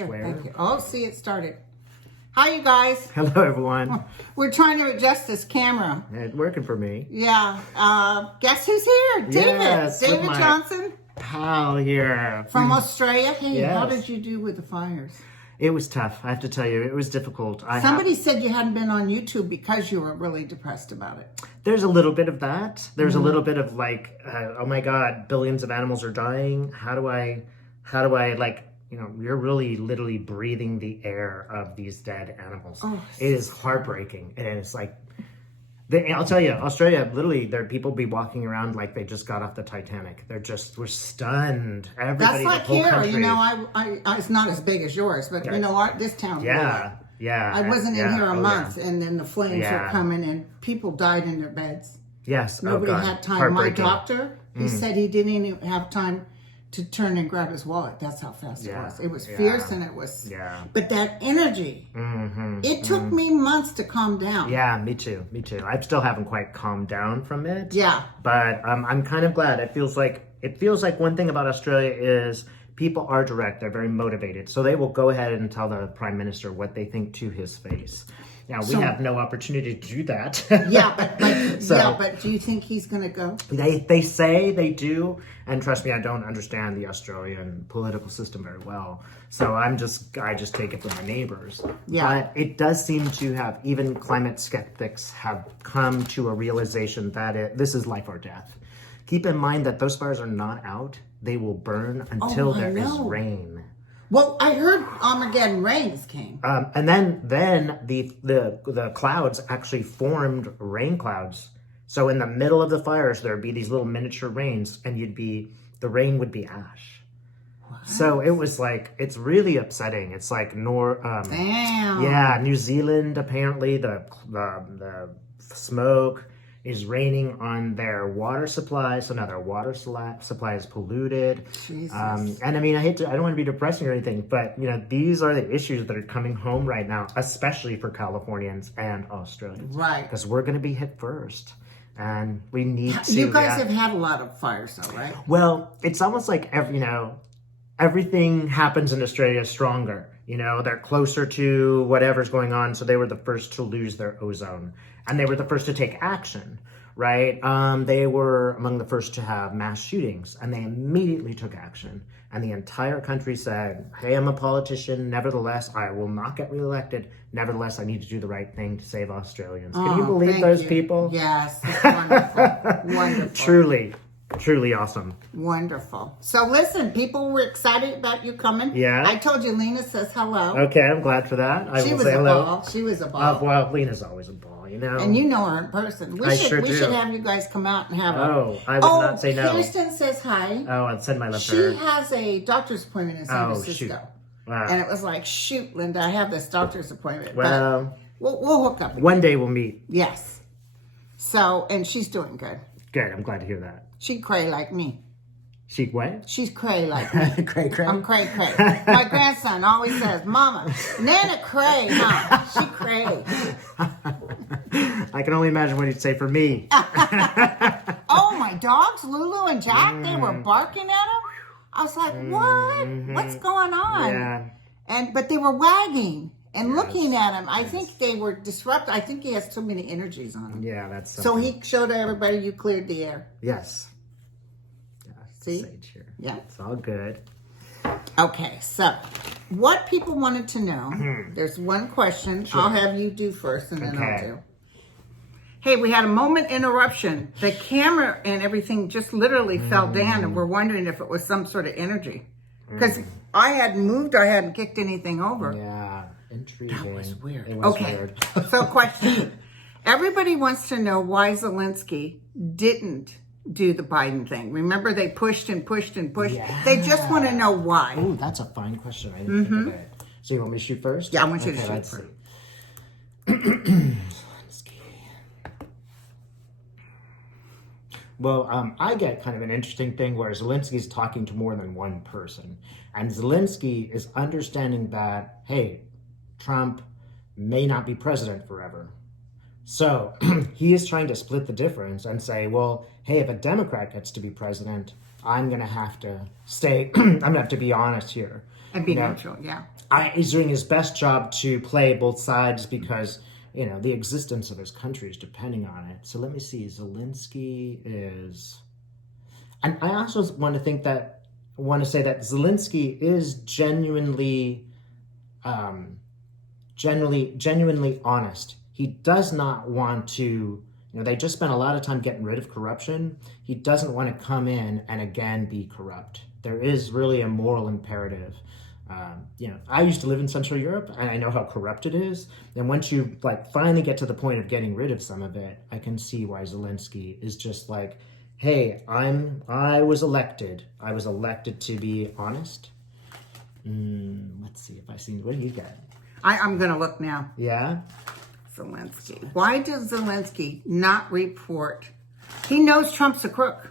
Thank you. Oh, see, it started. Hi, you guys. Hello, everyone. We're trying to adjust this camera. It's working for me. Yeah. Guess who's here? David. Yes, David with my Johnson pal here. from Australia. Hey, how Yes. did you do with the fires? It was tough. I have to tell you, it was difficult. Somebody said you hadn't been on YouTube because you were really depressed about it. There's a little bit of that. There's a little bit of like, oh my God, billions of animals are dying. How do I like, you know, you're really literally breathing the air of these dead animals. Oh, it is heartbreaking. And it's like, I'll tell you, Australia, literally, there people be walking around like they just got off the Titanic. We're stunned. Everybody, That's like the whole here. country. You know, it's not as big as yours, but you know what? This town's Yeah, yeah. I wasn't in here a month, Yeah. and then the flames were coming, and people died in their beds. Yes. Nobody oh God. had time. My Heartbreaking. doctor, he said he didn't even have time to turn and grab his wallet. That's how fast it was. It was fierce, and it was. Yeah. But that energy, it took me months to calm down. Yeah, me too. Me too. I still haven't quite calmed down from it. Yeah. But I'm kind of glad. It feels like one thing about Australia is people are direct. They're very motivated. So they will go ahead and tell the Prime Minister what they think to his face. Now, we have no opportunity to do that. But do you think he's going to go? They say they do, and trust me, I don't understand the Australian political system very well. So I just take it from my neighbors. Yeah. But it does seem to have, even climate skeptics have come to a realization that this is life or death. Keep in mind that those fires are not out. They will burn until there is rain. Well, I heard Armageddon rains came. And then the clouds actually formed rain clouds. So in the middle of the fires, there'd be these little miniature rains, and the rain would be ash. What? So it was like, it's really upsetting. It's like Damn. Yeah, New Zealand, apparently the smoke is raining on their water supply, so now their water supply is polluted. Jesus. And I mean, I don't want to be depressing or anything, but you know, these are the issues that are coming home right now, especially for Californians and Australians. Right. Because we're going to be hit first, and we need to. You guys have had a lot of fires, though, right? Well, it's almost like everything happens in Australia stronger. You know, they're closer to whatever's going on, so they were the first to lose their ozone. And they were the first to take action, right? They were among the first to have mass shootings, and they immediately took action. And the entire country said, hey, I'm a politician. Nevertheless, I will not get reelected. Nevertheless, I need to do the right thing to save Australians. Can you believe those people? Yes, it's wonderful. Wonderful. Truly awesome. Wonderful. So listen, people were excited about you coming. Yeah. I told you Lena says hello. Okay, I'm glad for that. She was a ball. She was a ball. Well, Lena's always a ball, you know. And you know her in person. We should have you guys come out and have her. Oh, I would not say no. Kirsten says hi. Oh, I'd send my love to her. She has a doctor's appointment in San Francisco. Shoot. Wow. And it was like, shoot, Linda, I have this doctor's appointment. Well, but we'll hook up. One day we'll meet. Yes. So, and she's doing good. Good, I'm glad to hear that. She cray like me. She what? She's cray like me. Cray. I'm cray. My grandson always says, Mama, Nana cray, huh? She cray. I can only imagine what he'd say for me. Oh, my dogs, Lulu and Jack, they were barking at him. I was like, what? What's going on? Yeah. But they were wagging and looking at him. I think they were disrupted. I think he has too many energies on him. Yeah, that's So something. he showed everybody you cleared the air. Yes. See? Sage here. Yeah. It's all good. Okay, so what people wanted to know, there's one question. Sure. I'll have you do first and then I'll do. Hey, we had a moment interruption. The camera and everything just literally fell down, and we're wondering if it was some sort of energy. Because I hadn't moved, I hadn't kicked anything over. Yeah, intriguing. That was weird. It was weird. So question. Everybody wants to know why Zelensky didn't do the Biden thing. Remember, they pushed and pushed and pushed. Yeah. They just want to know why. Oh, that's a fine question. I didn't think of it. So you want me to shoot first? Yeah, I want you to Okay, shoot let's first. see. Well, I get kind of an interesting thing where Zelensky's talking to more than one person. And Zelensky is understanding that, hey, Trump may not be president forever. So he is trying to split the difference and say, well, hey, if a Democrat gets to be president, I'm going to have to stay, I'm going to have to be honest here. And be neutral, yeah. He's doing his best job to play both sides because, the existence of his country is depending on it. So let me see. Zelensky is... And I also want to say that Zelensky is genuinely honest. He does not want to, they just spent a lot of time getting rid of corruption. He doesn't want to come in and again be corrupt. There is really a moral imperative. I used to live in Central Europe and I know how corrupt it is. And once you finally get to the point of getting rid of some of it, I can see why Zelensky is just like, hey, I was elected. I was elected to be honest. Let's see if I see, what do you got? I'm going to look now. Yeah? Zelensky. Why does Zelensky not report? He knows Trump's a crook.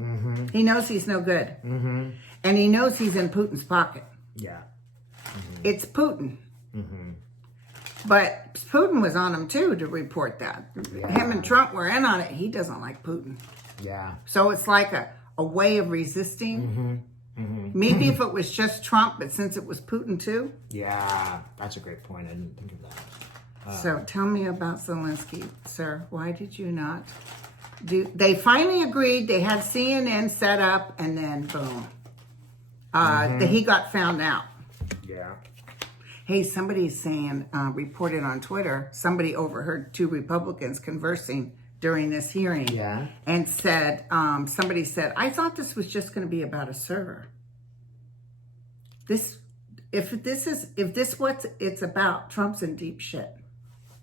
Mm-hmm. He knows he's no good. Mm-hmm. And he knows he's in Putin's pocket. Yeah. Mm-hmm. It's Putin. Mm-hmm. But Putin was on him too to report that. Yeah. Him and Trump were in on it. He doesn't like Putin. Yeah. So it's like a way of resisting. Mm-hmm. Mm-hmm. Maybe if it was just Trump, but since it was Putin too. Yeah, that's a great point. I didn't think of that. So tell me about Zelensky, sir. Why did you not do? They finally agreed. They had CNN set up, and then boom, he got found out. Yeah. Hey, somebody's saying, reported on Twitter, somebody overheard two Republicans conversing during this hearing. Yeah. And said, somebody said, I thought this was just going to be about a server. If this what it's about, Trump's in deep shit.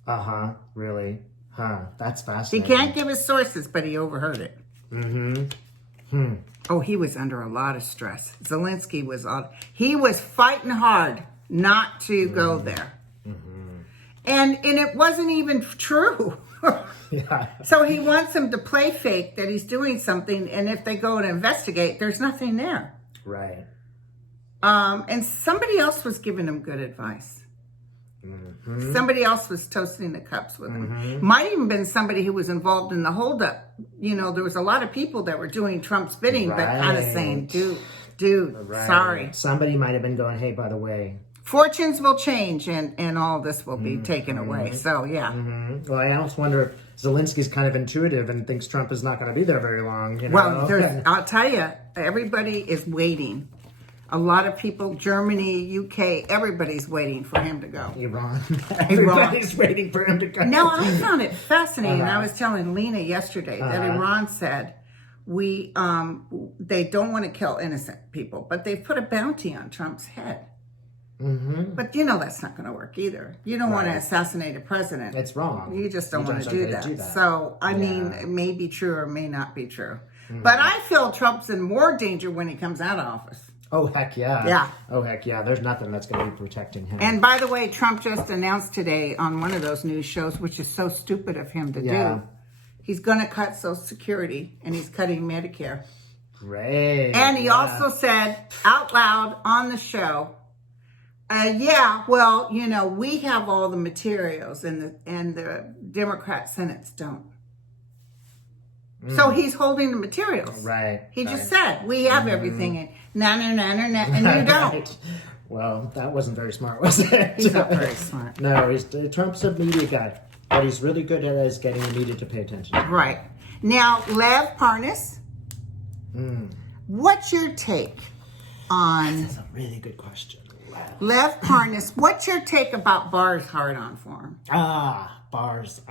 Uh-huh. Really? Huh. That's He fascinating. can't give his sources, but he overheard it. Mm-hmm. Oh, he was under a lot of stress. Zelensky he was fighting hard not to go there. Mm-hmm. And it wasn't even true. Yeah. So he wants them to play fake that he's doing something, and if they go and investigate, there's nothing there. Right. And somebody else was giving him good advice. Mm-hmm. Somebody else was toasting the cups with him. Mm-hmm. Might even been somebody who was involved in the holdup. There was a lot of people that were doing Trump's bidding, but kind of saying, dude, Right. sorry. Somebody might have been going, hey, by the way. Fortunes will change and all this will be taken away. So, yeah. Mm-hmm. Well, I almost wonder if Zelensky's kind of intuitive and thinks Trump is not going to be there very long. Well, I'll tell you, everybody is waiting. A lot of people, Germany, UK, everybody's waiting for him to go. Iran. Everybody's waiting for him to go. No, I found it fascinating. I was telling Lena yesterday that Iran said they don't want to kill innocent people, but they've put a bounty on Trump's head. Mm-hmm. But that's not going to work either. You don't want to assassinate a president. It's wrong. You just don't want to do that. So, I mean, it may be true or may not be true. Mm-hmm. But I feel Trump's in more danger when he comes out of office. Oh, heck yeah. Yeah. Oh, heck yeah. There's nothing that's going to be protecting him. And by the way, Trump just announced today on one of those news shows, which is so stupid of him to do, he's going to cut Social Security and he's cutting Medicare. Great. And he also said out loud on the show, we have all the materials and the Democrat Senates don't. So he's holding the materials. Right. He just said, we have everything. And and you don't. Well, that wasn't very smart, was it? He's not very smart. No, Trump's a media guy. What he's really good at is getting the media to pay attention. Right. Now, Lev Parnas, what's your take on... That's a really good question. Wow. Lev Parnas, what's your take about Barr's hard-on for him? Barr's.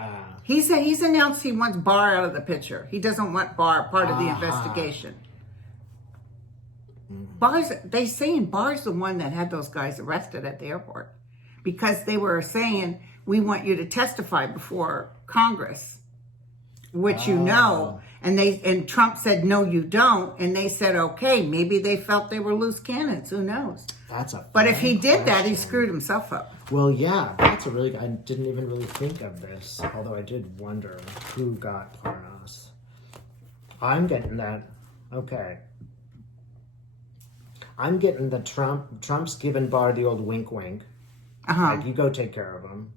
He's announced he wants Barr out of the picture. He doesn't want Barr part of the investigation. They saying Barr's the one that had those guys arrested at the airport because they were saying, we want you to testify before Congress. which you know, and Trump said, no, you don't. And they said, okay, maybe they felt they were loose cannons. Who knows? But if he did that, he screwed himself up. Well, yeah, that's a really, I didn't even really think of this, although I did wonder who got Parnas. I'm getting that, okay. I'm getting the Trump's giving Barr the old wink wink. Like, you go take care of him.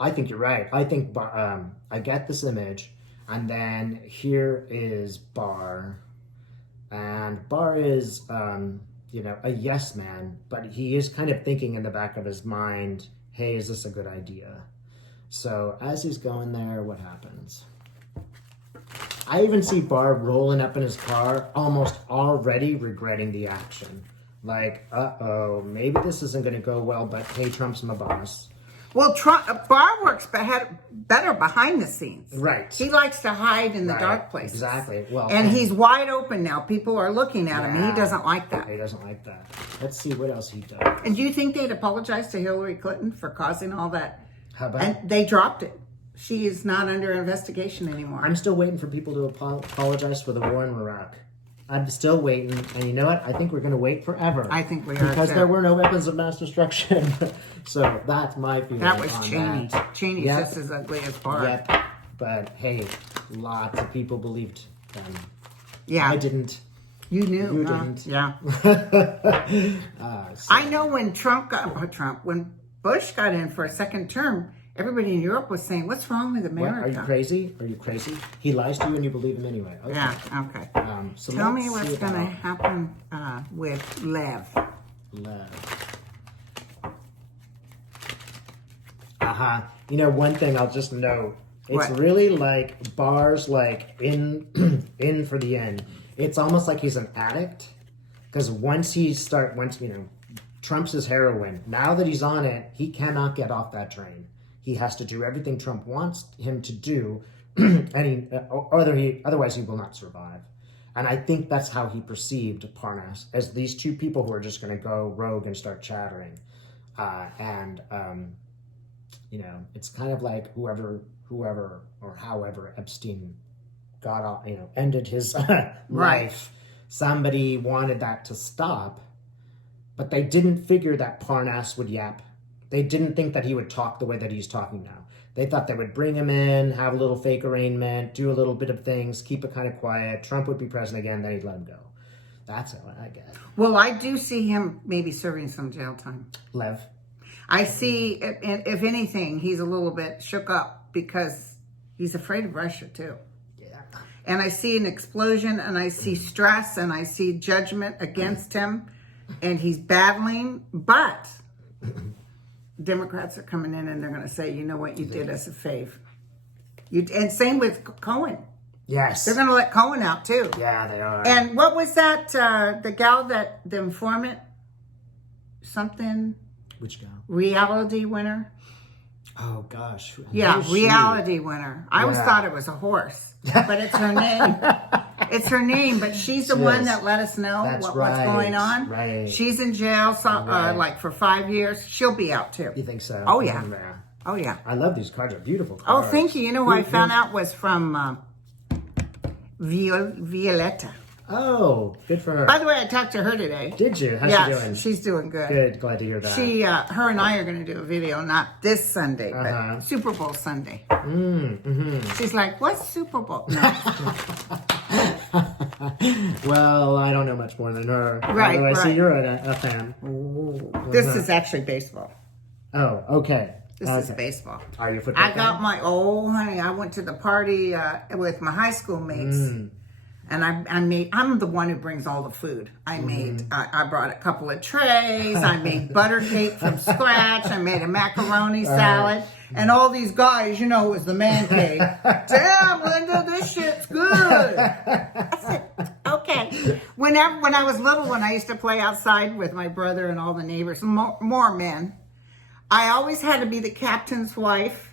I think you're right. I think I get this image, and then here is Barr, and Barr is, you know, a yes man, but he is kind of thinking in the back of his mind, hey, is this a good idea? So as he's going there, what happens? I even see Barr rolling up in his car, almost already regretting the action. Like, uh-oh, maybe this isn't going to go well, but hey, Trump's my boss. Well, Barr works better behind the scenes. Right. He likes to hide in the dark places. Exactly. Well, and he's wide open now. People are looking at him, and he doesn't like that. He doesn't like that. Let's see what else he does. And do you think they'd apologize to Hillary Clinton for causing all that? How about? And they dropped it. She is not under investigation anymore. I'm still waiting for people to apologize for the war in Iraq. I'm still waiting, and you know what? I think we're going to wait forever. I think we are, because too. there were no weapons of mass destruction. So that's my feeling. That was on Cheney. that. Cheney's just as ugly as Barr. Yep. But hey, lots of people believed them. Yeah. I didn't. You knew. You didn't. Yeah. So. I know when when Bush got in for a second term, everybody in Europe was saying, "What's wrong with America?" What, are you crazy? Are you crazy? He lies to you and you believe him anyway. Okay. Yeah, okay. So Tell me what's going to happen with Lev. You know, one thing I'll just note, it's What? really like Barr's like in for the end. It's almost like he's an addict, because once you know, Trump's his heroin. Now that he's on it, he cannot get off that train. He has to do everything Trump wants him to do, and otherwise he will not survive. And I think that's how he perceived Parnas, as these two people who are just going to go rogue and start chattering. You know, it's kind of like whoever or however Epstein got off, you know, ended his life. Somebody wanted that to stop, but they didn't figure that Parnas would yap. They didn't think that he would talk the way that he's talking now. They thought they would bring him in, have a little fake arraignment, do a little bit of things, keep it kind of quiet. Trump would be president again, then he'd let him go. That's how I get it. Well, I do see him maybe serving some jail time. Lev. I see, if anything, he's a little bit shook up because he's afraid of Russia too. Yeah. And I see an explosion, and I see stress, and I see judgment against him, and he's battling, but Democrats are coming in and they're going to say, you know what, you did us a fave. And same with Cohen. Yes. They're going to let Cohen out too. Yeah, they are. And what was that, the gal the informant, something? Which gal? Reality winner? Oh, gosh. Yeah, Who's reality winner. I always thought it was a horse, but it's her name. It's her name, but she's the one that let us know what's going on. Right. She's in jail like for 5 years. She'll be out too. You think so? Oh, yeah. Oh, yeah. I love these cards. They're beautiful Oh, cards. thank you. You know, I found out was from Violetta. Oh, good for her. By the way, I talked to her today. Did you? How's she doing? She's doing good. Good. Glad to hear that. Her and I are going to do a video, not this Sunday, but Super Bowl Sunday. She's like, what's Super Bowl? No. Well, I don't know much more than her. Right, Although I see right. you're a fan. This is actually baseball. Oh, okay. This is baseball. Are you a football I got honey, I went to the party with my high school mates. And I'm the one who brings all the food. I brought a couple of trays. I made butter cake from scratch. I made a macaroni salad. And all these guys, you know, it was the man cave. Damn, Linda, this shit's good. I said, okay. When I was little, when I used to play outside with my brother and all the neighbors, more men, I always had to be the captain's wife.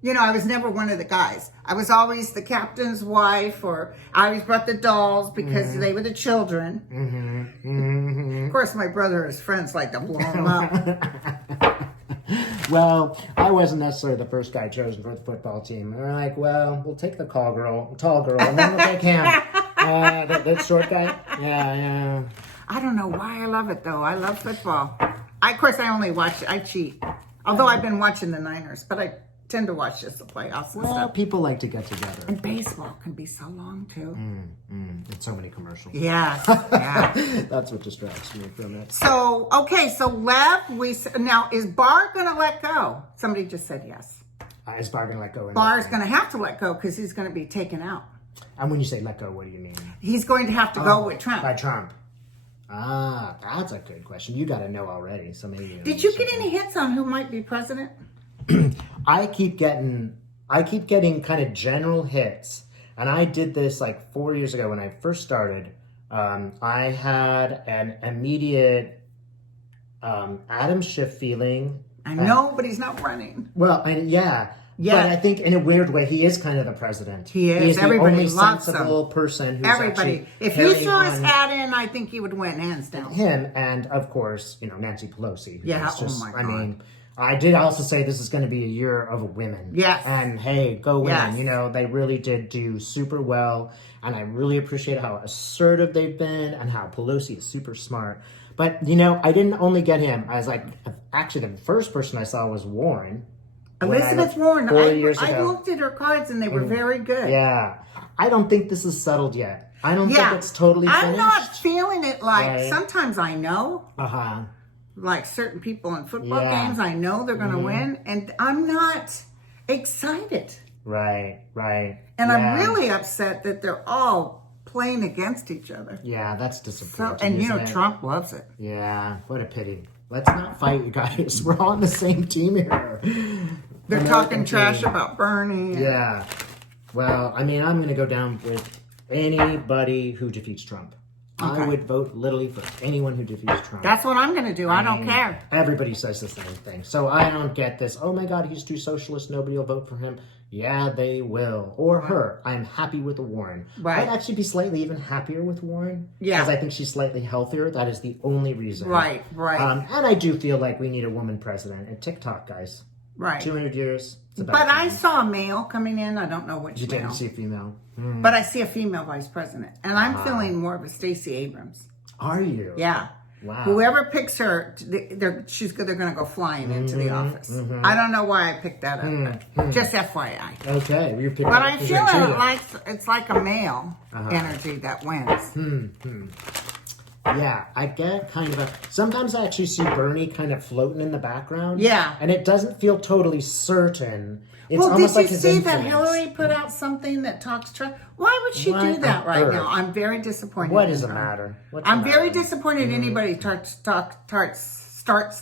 You know, I was never one of the guys. I was always the captain's wife, or I always brought the dolls because they were the children. Of course, my brother and his friends like to blow them up. Well, I wasn't necessarily the first guy chosen for the football team. And we're like, well, we'll take the tall girl, and then we'll take him. That short guy? Yeah. I don't know why I love it, though. I love football. Of course, I only watch, I cheat. Although I've been watching the Niners, but I tend to watch just the playoffs and Well, stuff. people like to get together. And baseball can be so long, too. And so many commercials. Yeah. That's what distracts me from it. So, okay, so Lev, now, is Barr going to let go? Somebody just said yes. Is Barr going to let go? Barr's going to have to let go because he's going to be taken out. And when you say let go, what do you mean? He's going to have to go with Trump. By Trump. Ah, that's a good question. You got to know already, so maybe. Did you get any hints on who might be president? I keep getting kind of general hits, and I did this like 4 years ago when I first started. I had an immediate Adam Schiff feeling. I know, but he's not running. Well, yeah. But I think in a weird way, he is kind of the president. He is. He is Everybody the only loves sensible him. person who's Everybody. If he threw his hat in, I think he would win, hands down. Him and, of course, Nancy Pelosi. Yeah, just, oh my God. I mean, I did also say this is going to be a year of women. Yes. And hey, go women. Yes. They really did do super well. And I really appreciate how assertive they've been and how Pelosi is super smart. But, I didn't only get him. I was like, actually, the first person I saw was Warren. Elizabeth Warren. 4 years I ago. looked at her cards and they were very good. Yeah. I don't think this is settled yet. I don't think it's totally finished. I'm not feeling it like, Right. Sometimes I know. Uh-huh. Like certain people in football games, I know they're going to win. And I'm not excited. Right. And I'm really upset that they're all playing against each other. Yeah, that's disappointing. And isn't it? Trump loves it. Yeah, what a pity. Let's not fight, you guys. We're all on the same team here. They're talking trash about Bernie. Yeah. Well, I mean, I'm going to go down with anybody who defeats Trump. Okay. I would vote literally for anyone who defeats Trump. That's what I'm going to do. I don't care. Everybody says the same thing. So I don't get this, oh my God, he's too socialist, nobody will vote for him. Yeah, they will. Or her. I'm happy with Warren. Right. I'd actually be slightly even happier with Warren. Yeah. Because I think she's slightly healthier. That is the only reason. Right. And I do feel like we need a woman president. And TikTok, guys. Right. 200 years. But I saw a male coming in. I don't know which You male. didn't see a female. But I see a female vice president. And I'm feeling more of a Stacey Abrams. Are you? Yeah. Wow. Whoever picks her, they're going to go flying into the office. I don't know why I picked that up, but just FYI. Okay. You picked But I'm feeling like it's like a male energy that wins. Yeah, I get kind of a... Sometimes I actually see Bernie kind of floating in the background. Yeah. And it doesn't feel totally certain. It's Well, almost did like you his see that influence. Hillary put out something that talks Trump? Why would she What do that on right earth? now? I'm very disappointed. What in does it her. matter? I'm very disappointed anybody starts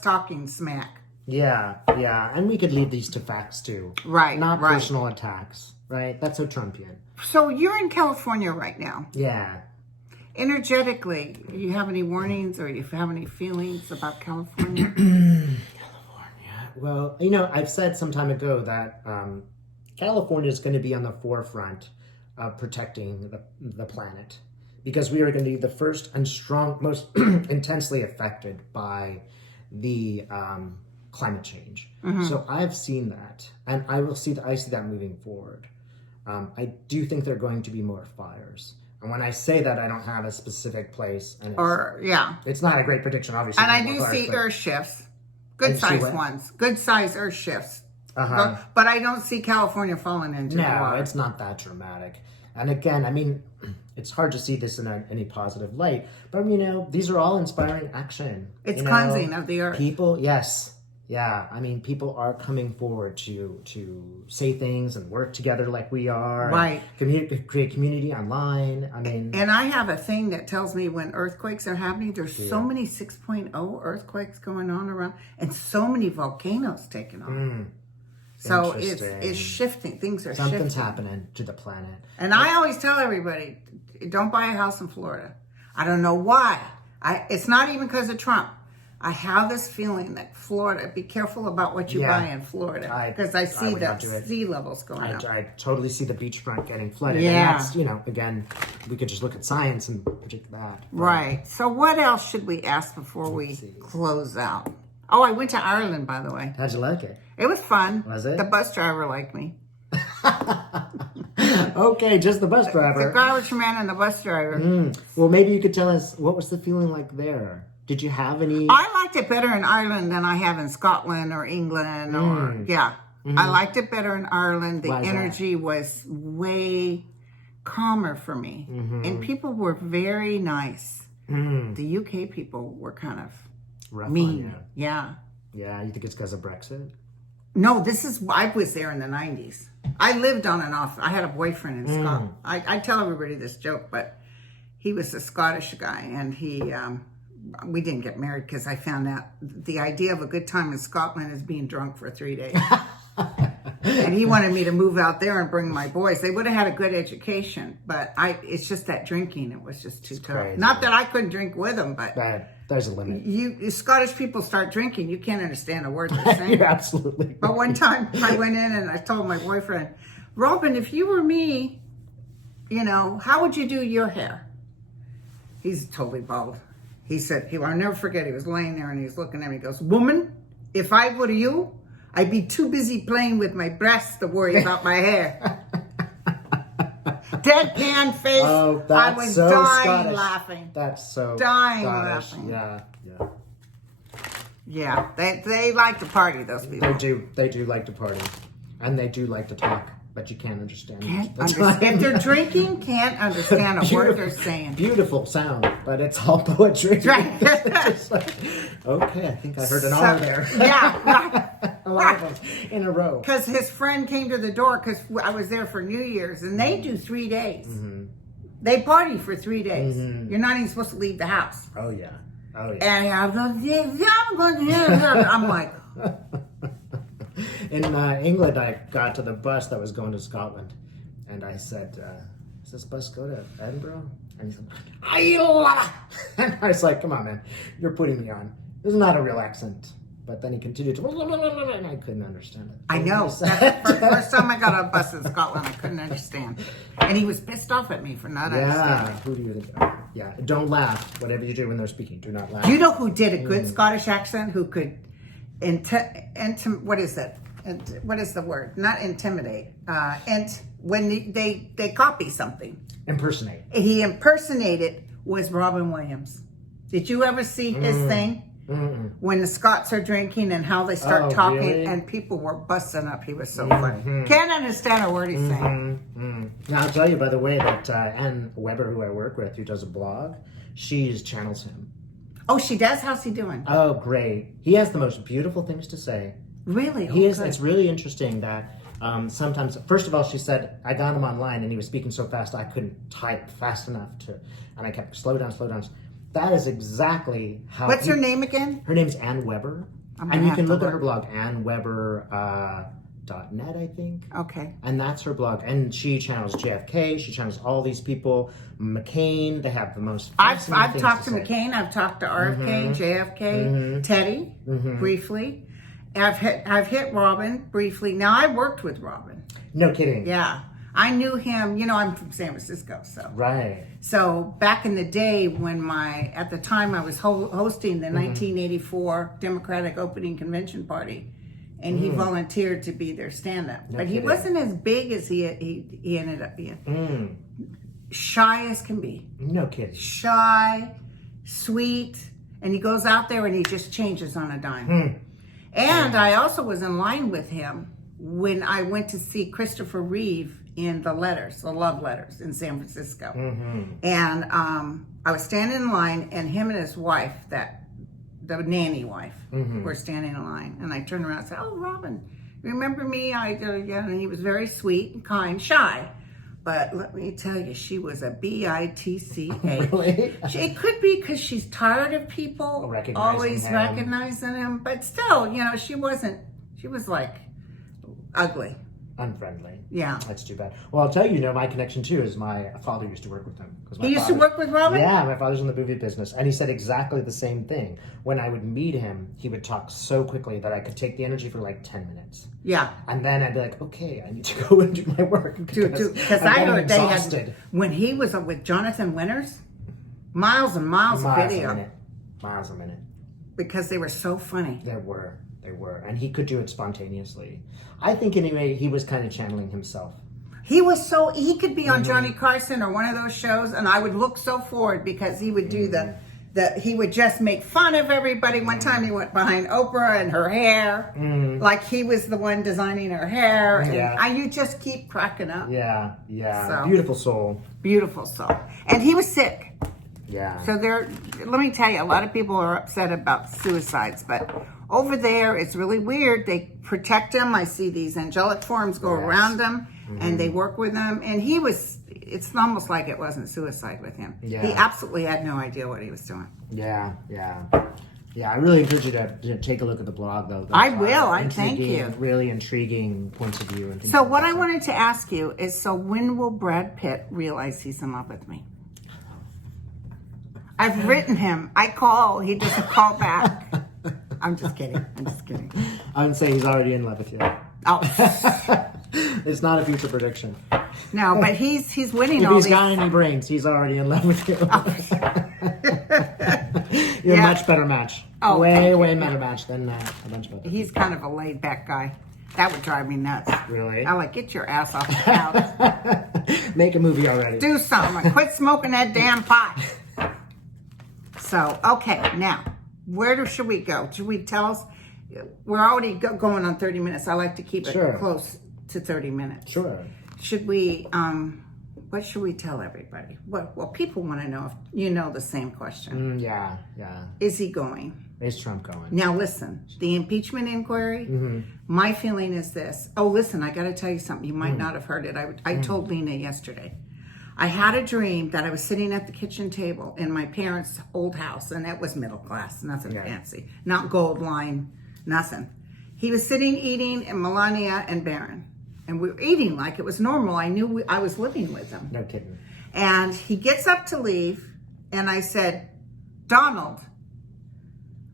talking smack. Yeah. And we could leave these to facts, too. Right, Not right. personal attacks, right? That's so Trumpian. So you're in California right now. Yeah. Energetically, do you have any warnings or you have any feelings about California? Well, I've said some time ago that California is going to be on the forefront of protecting the planet because we are going to be the first and most intensely affected by the climate change. So I've seen that, and I see that moving forward. I do think there are going to be more fires. And when I say that, I don't have a specific place. And it's not a great prediction, obviously. And I do see earth shifts. Good size ones. Good size earth shifts. But I don't see California falling into the water. No, it's not that dramatic. And again, I mean, it's hard to see this in any positive light. But, these are all inspiring action. It's cleansing of the earth. People, yes. Yeah, I mean, people are coming forward to say things and work together like we are. Right. Create community online. I mean... And I have a thing that tells me when earthquakes are happening, there's so many 6.0 earthquakes going on around and so many volcanoes taking off. So it's shifting. Things are shifting. Something's happening to the planet. And I always tell everybody, don't buy a house in Florida. I don't know why. It's not even because of Trump. I have this feeling that Florida, be careful about what you buy in Florida. Because I see the sea levels going up. I totally see the beachfront getting flooded. Yeah. And that's, again, we could just look at science and predict that. Right. So what else should we ask before we close out? Oh, I went to Ireland, by the way. How'd you like it? It was fun. Was it? The bus driver liked me. Okay, just the bus driver. The garbage man and the bus driver. Well, maybe you could tell us, what was the feeling like there? Did you have any? I liked it better in Ireland than I have in Scotland or England. Or yeah, I liked it better in Ireland. The energy was way calmer for me, and people were very nice. The UK people were kind of Rough mean. on you. Yeah. Yeah, you think it's because of Brexit? No, I was there in the 90s. I lived on and off. I had a boyfriend in Scotland. I tell everybody this joke, but he was a Scottish guy, and we didn't get married because I found out the idea of a good time in Scotland is being drunk for 3 days. And he wanted me to move out there and bring my boys. They would have had a good education, but it's just that drinking. It was just too tough. Crazy. Not that I couldn't drink with them, but There's a limit. you Scottish people start drinking, you can't understand a word they're saying. You're absolutely right. But one time I went in and I told my boyfriend, Robin, if you were me, how would you do your hair? He's totally bald. He said, I'll never forget, he was laying there and he was looking at me, he goes, woman, if I were you, I'd be too busy playing with my breasts to worry about my hair. Deadpan face. Oh, I that's was so dying Scottish. laughing. That's so Dying Scottish. laughing. Yeah. Yeah, they like to party, those people. They do like to party. And they do like to talk, but you can't understand them. Can't understand. If they're drinking, can't understand a word they're saying. Beautiful sound, but it's all poetry. Right. It's like, okay, I think I heard an R there. Yeah, right. A lot of them in a row. Because his friend came to the door because I was there for New Year's, and they do 3 days. They party for 3 days. You're not even supposed to leave the house. Oh, yeah. And I'm like, in England, I got to the bus that was going to Scotland, and I said, does this bus go to Edinburgh? And he said, I love it. And I was like, come on, man, you're putting me on. This is not a real accent. But then he continued to, and I couldn't understand it. I know. That's the first time I got on a bus in Scotland, I couldn't understand. And he was pissed off at me for not understanding. Yeah, who do you think? Yeah, don't laugh. Whatever you do when they're speaking, do not laugh. Do you know who did a good Scottish accent? Who could, what is that? What is the word? Not intimidate. When they copy something. Impersonate. He impersonated was Robin Williams. Did you ever see his thing? When the Scots are drinking and how they start talking, really? and people were busting up. He was so funny. Can't understand a word he's saying. Now, I'll tell you, by the way, that Ann Weber, who I work with, who does a blog, she channels him. Oh, she does? How's he doing? Oh, great. He has the most beautiful things to say. Really? He is. It's really interesting that sometimes, first of all, she said, I got him online and he was speaking so fast I couldn't type fast enough and I kept slow down. That is exactly how. What's her name again? Her name's Ann Weber. And you can look at her blog, AnnWeber.net, I think. Okay. And that's her blog. And she channels JFK. She channels all these people. McCain. They have the most. I've talked to McCain. I've talked to RFK, JFK, Teddy, briefly. I've hit Robin briefly. Now, I worked with Robin. No kidding. Yeah. I knew him, I'm from San Francisco, so. Right. So back in the day when at the time I was hosting the 1984 Democratic Opening Convention Party, and he volunteered to be their stand-up. But he wasn't as big as he ended up being. Shy as can be. No kidding. Shy, sweet, and he goes out there and he just changes on a dime. And I also was in line with him when I went to see Christopher Reeve in the Love Letters in San Francisco. And I was standing in line, and him and his wife, the nanny wife, were standing in line. And I turned around and said, oh, Robin, remember me? I go, yeah. And he was very sweet and kind, shy. But let me tell you, she was a bitca. Really? It could be because she's tired of people always recognizing him. But still, she was like ugly. Unfriendly. Yeah. That's too bad. Well, I'll tell you, my connection too is my father used to work with him. He used to work with Robin? Yeah, my father's in the movie business. And he said exactly the same thing. When I would meet him, he would talk so quickly that I could take the energy for like 10 minutes. Yeah. And then I'd be like, okay, I need to go and do my work. Because I heard they had, when he was with Jonathan Winters, miles and miles of video. Miles a minute. because they were so funny. They were, and he could do it spontaneously. I think anyway, he was kind of channeling himself. He could be on Johnny Carson or one of those shows, and I would look so forward because he would do he would just make fun of everybody. One time he went behind Oprah and her hair, like he was the one designing her hair, and you just keep cracking up. Yeah. So, beautiful soul. And he was sick. Yeah. So let me tell you, a lot of people are upset about suicides, but over there it's really weird. They protect him. I see these angelic forms go around him, and they work with him. And it's almost like it wasn't suicide with him. Yeah. He absolutely had no idea what he was doing. Yeah. I really encourage you to take a look at the blog, though. I will. I thank you. Really intriguing points of view. And things So like what that. I wanted to ask you is, when will Brad Pitt realize he's in love with me? I've written him. I call. He doesn't call back. I'm just kidding. I would say he's already in love with you. Oh. It's not a future prediction. No, but he's winning If all he's these. got any brains, he's already in love with you. You're a Yeah. much better match. Oh, way better match than a bunch of other He's kind of a laid back guy. That would drive me nuts. Really? I like, get your ass off the couch. Make a movie already. Do something. Quit smoking that damn pot. So, okay, now, should we go? Should we tell us? We're already going on 30 minutes. I like to keep it close to 30 minutes. Sure. Should we, what should we tell everybody? Well, people want to know if you know the same question. Yeah. Is he going? Is Trump going? Now listen, the impeachment inquiry, my feeling is this. Oh, listen, I got to tell you something. You might not have heard it. I told Lena yesterday. I had a dream that I was sitting at the kitchen table in my parents' old house, and that was middle class, nothing fancy, not gold line, nothing. He was sitting eating, and Melania and Barron, and we were eating like it was normal. I knew I was living with them. No kidding. And he gets up to leave, and I said, Donald,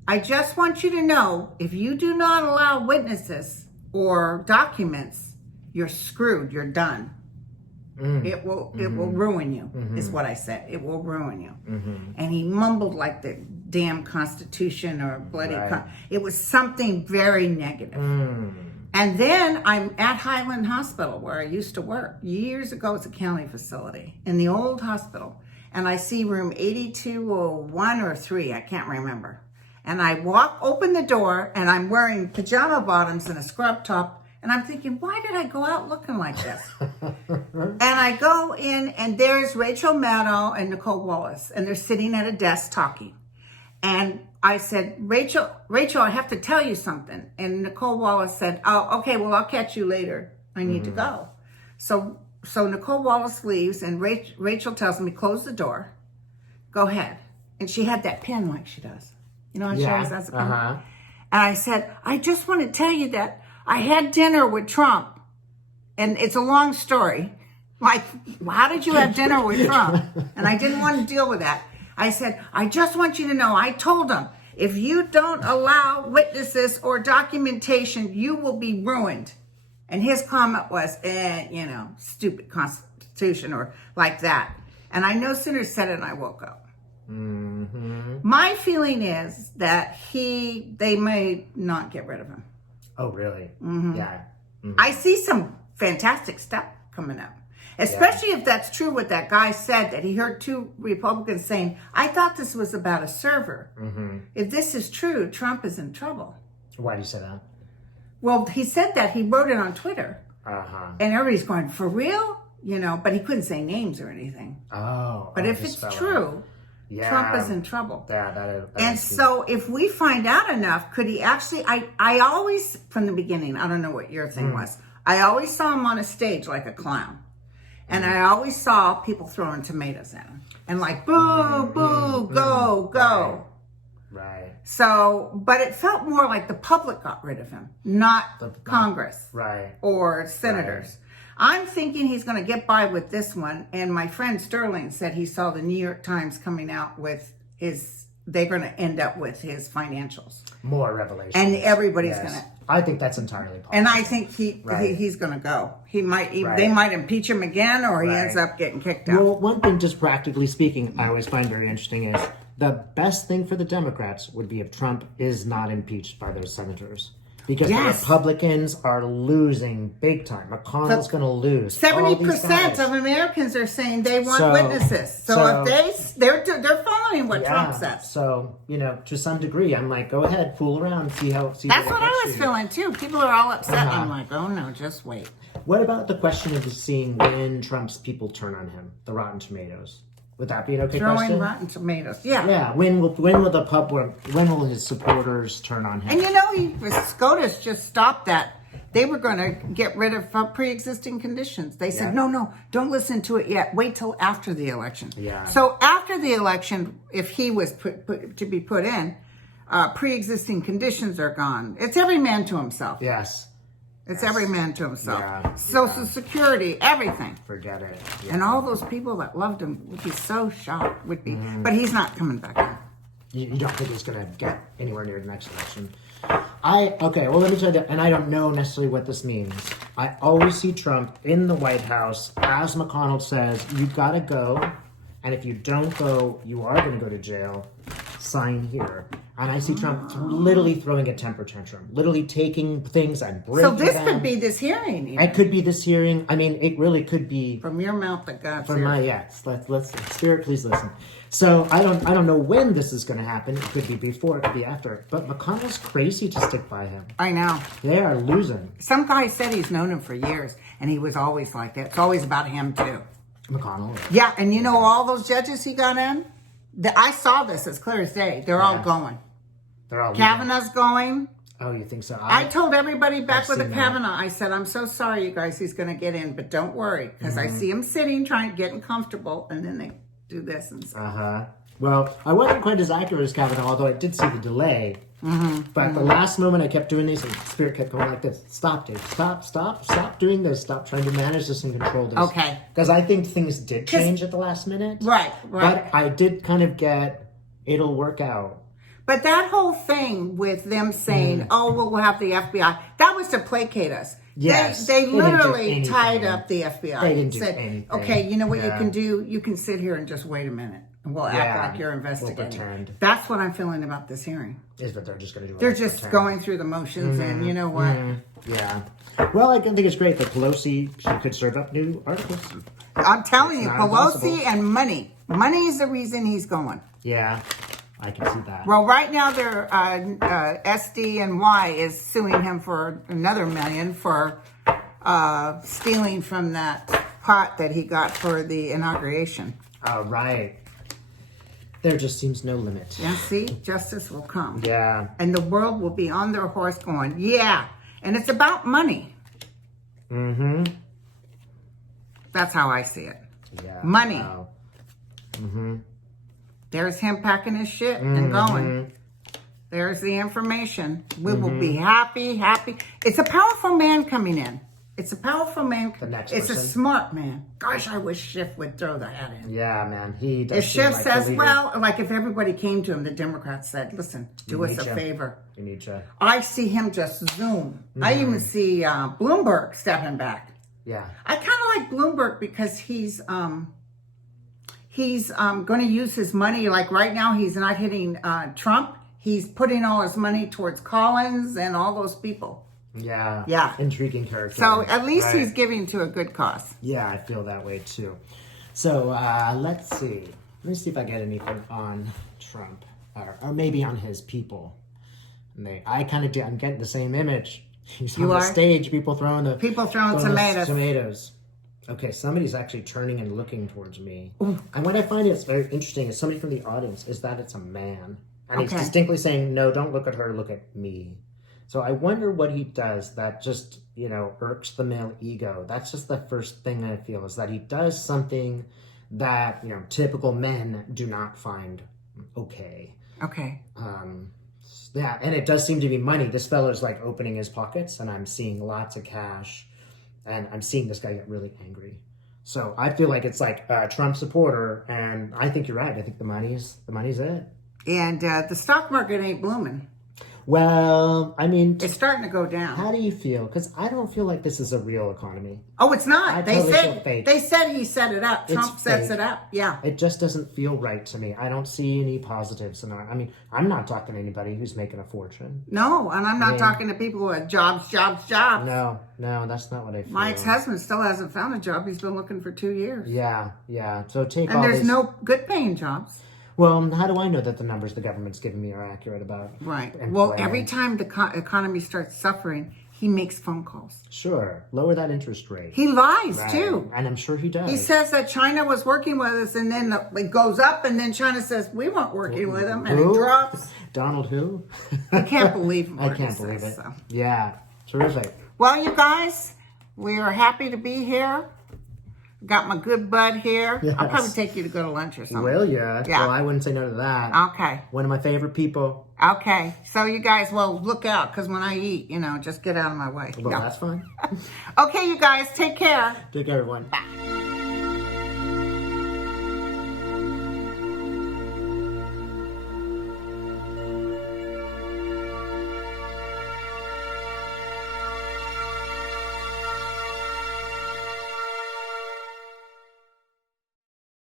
I just want you to know, if you do not allow witnesses or documents, you're screwed, you're done. It will ruin you, is what I said. It will ruin you. And he mumbled like the damn Constitution or bloody... It was something very negative. And then I'm at Highland Hospital, where I used to work. Years ago, it's a county facility, in the old hospital. And I see room 8201 or 3, I can't remember. And I open the door, and I'm wearing pajama bottoms and a scrub top. And I'm thinking, why did I go out looking like this? And I go in, and there's Rachel Maddow and Nicole Wallace, and they're sitting at a desk talking. And I said, Rachel, I have to tell you something. And Nicole Wallace said, oh, okay, well, I'll catch you later. I need to go. So Nicole Wallace leaves, and Rachel tells me, close the door. Go ahead. And she had that pen like she does. You know how she always has a pen? And I said, I just want to tell you that I had dinner with Trump. And it's a long story. Like, how did you have dinner with Trump? And I didn't want to deal with that. I said, I just want you to know, I told him, if you don't allow witnesses or documentation, you will be ruined. And his comment was, stupid Constitution or like that. And I no sooner said it, and I woke up. My feeling is that they may not get rid of him. Oh, really? Yeah. I see some fantastic stuff coming up. Especially if that's true what that guy said, that he heard 2 Republicans saying, I thought this was about a server. If this is true, Trump is in trouble. Why do you say that? Well, he said that. He wrote it on Twitter. And everybody's going, for real? But he couldn't say names or anything. But if it's true, Trump is in trouble. And so if we find out enough, could he actually, I always, from the beginning, I don't know what your thing was, I always saw him on a stage like a clown. And I always saw people throwing tomatoes at him. And like, boo, boo, go. Right. So, but it felt more like the public got rid of him, not Congress. Right. Or senators. Right. I'm thinking he's going to get by with this one. And my friend Sterling said he saw the New York Times coming out with they're going to end up with his financials. More revelations. And everybody's going to. I think that's entirely possible. And I think he's going to go. They might impeach him again, or he ends up getting kicked out. Well, one thing, just practically speaking, I always find very interesting is the best thing for the Democrats would be if Trump is not impeached by those senators. Because the Republicans are losing big time. McConnell's going to lose. 70% of Americans are saying they want witnesses. So if they're following what Trump says. So, to some degree, I'm like, go ahead, fool around, see That's what I was feeling too. People are all upset. I'm like, oh no, just wait. What about the question of seeing when Trump's people turn on him, the Rotten Tomatoes? Would that be an okay question? Throwing Rotten Tomatoes, yeah. Yeah, when will his supporters turn on him? And SCOTUS just stopped that. They were going to get rid of pre-existing conditions. They said, no, don't listen to it yet. Wait till after the election. Yeah. So after the election, if he was to be put in, pre-existing conditions are gone. It's every man to himself. Yes. It's every man to himself. Yeah, Social Security, everything. Forget it. Yeah. And all those people that loved him would be so shocked. But he's not coming back in. You don't think he's going to get anywhere near the next election? Okay, well, let me tell you that, and I don't know necessarily what this means. I always see Trump in the White House, as McConnell says, you got to go, and if you don't go, you are going to go to jail. Sign here. And I see Trump literally throwing a temper tantrum, literally taking things and breaking them. So this could be this hearing. Even. It could be this hearing. I mean, it really could be from your mouth to God's from my Let's Spirit, please listen. So I don't know when this is going to happen. It could be before, it could be after. But McConnell's crazy to stick by him. I know. They are losing. Some guy said he's known him for years, and he was always like that. It's always about him too. McConnell. Yeah, and all those judges he got in. I saw this as clear as day. They're all going. They're all Kavanaugh's going. Oh, you think so? I told everybody back with the Kavanaugh, I said, I'm so sorry, you guys, he's going to get in, but don't worry, because I see him sitting, trying to get comfortable, and then they do this and stuff. Well, I wasn't quite as accurate as Kavanaugh, although I did see the delay. But at the last moment, I kept doing these, and Spirit kept going like this. Stop, Dave. Stop doing this. Stop trying to manage this and control this. Okay. Because I think things did change at the last minute. Right. But I did kind of get, it'll work out. But that whole thing with them saying, we'll have the FBI, that was to placate us. Yes. They literally tied up the FBI. They didn't do said, anything. okay, you know what you can do? You can sit here and just wait a minute. And we'll act like you're investigating. We'll pretend. That's what I'm feeling about this hearing. Is that they're just going to do it. They're just going through the motions, and you know what? Yeah. Well, I think it's great that Pelosi, she could serve up new articles. I'm telling you, Pelosi and money. Money is the reason he's going. Yeah, I can see that. Well, right now, their SDNY is suing him for another $1 million for stealing from that pot that he got for the inauguration. Right. There just seems no limit. Yeah, see? Justice will come. Yeah. And the world will be on their horse going, yeah. And it's about money. That's how I see it. Yeah. Money. Wow. There's him packing his shit and going. There's the information. We will be happy. It's a powerful man coming in. It's a powerful man. The next it's person. A smart man. Gosh, I wish Schiff would throw the hat in. Yeah, man. He does. If Schiff says, like if everybody came to him, the Democrats said, listen, do us a favor. We need you. I see him just zoom. I even see Bloomberg stepping back. Yeah. I kind of like Bloomberg because he's going to use his money. Like right now, he's not hitting Trump. He's putting all his money towards Collins and all those people. Yeah. Yeah. Intriguing character. So at least he's giving to a good cause. Yeah, I feel that way too. So let's see. Let me see if I get anything on Trump or maybe on his people. And I'm getting the same image. He's on the stage. People throwing tomatoes. Okay, somebody's actually turning and looking towards me. Ooh. And what I find is very interesting is somebody from the audience is that it's a man. And he's distinctly saying, no, don't look at her, look at me. So I wonder what he does that just, irks the male ego. That's just the first thing I feel is that he does something that, typical men do not find okay. Okay. Yeah, and it does seem to be money. This fellow's like opening his pockets and I'm seeing lots of cash and I'm seeing this guy get really angry. So I feel like it's like a Trump supporter and I think you're right. I think the money's it. And the stock market ain't blooming. Well, I mean, It's starting to go down. how do you feel? Because I don't feel like this is a real economy. Oh, it's not. I They totally said feel fake. they said he set it up. Trump It's sets fake. it up. Yeah. It just doesn't feel right to me. I don't see any positives in our. I mean, I'm not talking to anybody who's making a fortune. No, and I'm not talking to people who have jobs. No, that's not what I feel. My ex-husband still hasn't found a job. He's been looking for 2 years. Yeah. So take And all there's these. no good paying jobs. Well, how do I know that the numbers the government's giving me are accurate about? Right. employment? Well, every time the economy starts suffering, he makes phone calls. Sure, lower that interest rate. He lies Right. too. And I'm sure he does. He says that China was working with us, and then it goes up, and then China says we weren't working with them, and it Who? drops. Donald who? I can't believe I what can't he believe says, it. so. Yeah, terrific. Well, you guys, we are happy to be here. Got my good bud here. Yes. I'll probably take you to go to lunch or something. Will ya? Yeah. Well, I wouldn't say no to that. Okay. One of my favorite people. Okay. So you guys, well, look out, because when I eat, just get out of my way. Well, No. that's fine. Okay, you guys, take care. Take care, everyone. Bye.